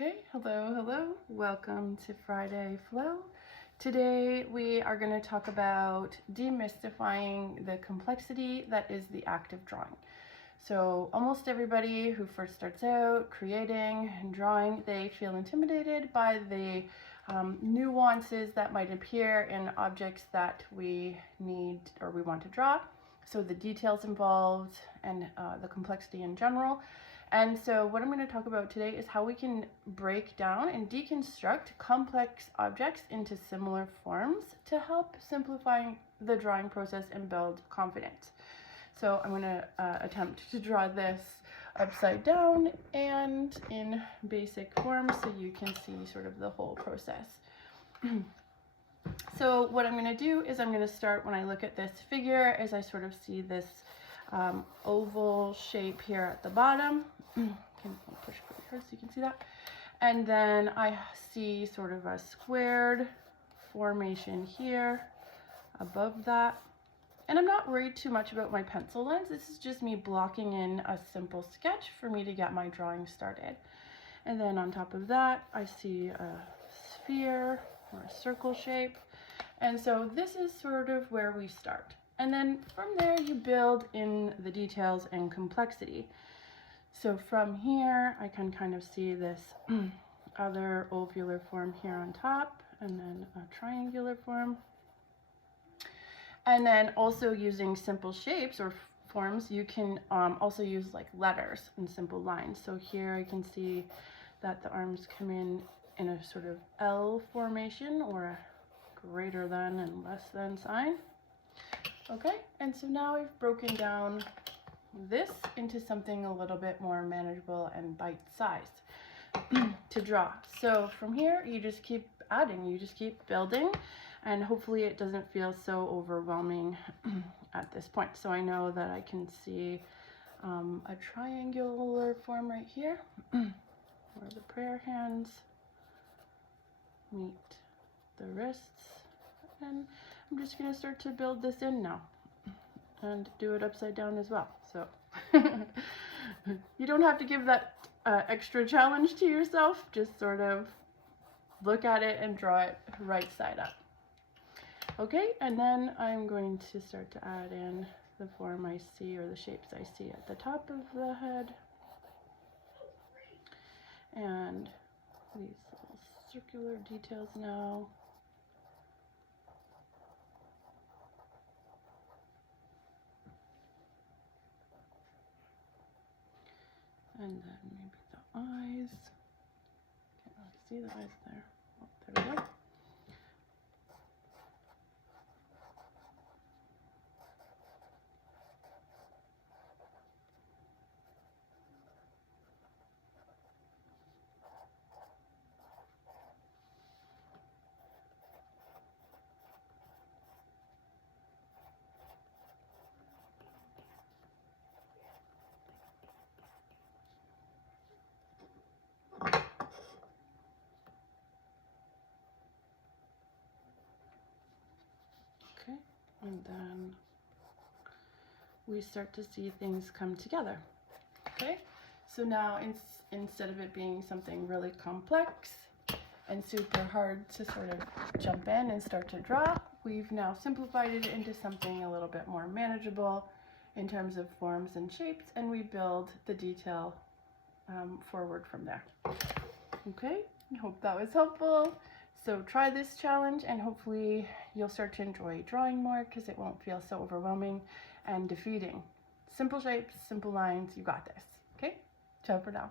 Okay, hello. Welcome to Friday Flow. Today we are going to talk about demystifying the complexity that is the act of drawing. So almost everybody who first starts out creating and drawing, they feel intimidated by the nuances that might appear in objects that we need or we want to draw. So the details involved and the complexity in general. And so what I'm going to talk about today is how we can break down and deconstruct complex objects into similar forms to help simplify the drawing process and build confidence. So I'm going to attempt to draw this upside down and in basic form so you can see sort of the whole process. So what I'm going to do is I'm going to start when I look at this figure as I sort of see this oval shape here at the bottom. Can push pretty hard so you can see that. And then I see sort of a squared formation here above that. And I'm not worried too much about my pencil lens. This is just me blocking in a simple sketch for me to get my drawing started. And then on top of that, I see a sphere or a circle shape. And so this is sort of where we start. And then from there you build in the details and complexity. So from here I can kind of see this other ovular form here on top, and then a triangular form. And then also using simple shapes or forms, you can also use like letters and simple lines. So here I can see that the arms come in a sort of L formation or a greater than and less than sign. Okay, and so now I've broken down this into something a little bit more manageable and bite-sized to draw. So from here, you just keep adding, you just keep building, and hopefully it doesn't feel so overwhelming at this point. So I know that I can see a triangular form right here where the prayer hands meet the wrists, and I'm just going to start to build this in now and do it upside down as well. So you don't have to give that extra challenge to yourself, just sort of look at it and draw it right side up. Okay, and then I'm going to start to add in the form I see, or the shapes I see at the top of the head, and these little circular details now. And then maybe the eyes. Can't really see the eyes there. Oh, there we go. Okay, and then we start to see things come together. Okay, so now instead of it being something really complex and super hard to sort of jump in and start to draw, we've now simplified it into something a little bit more manageable in terms of forms and shapes, and we build the detail forward from there. Okay, I hope that was helpful. So try this challenge and hopefully you'll start to enjoy drawing more because it won't feel so overwhelming and defeating. Simple shapes, simple lines, you got this. Okay, ciao for now.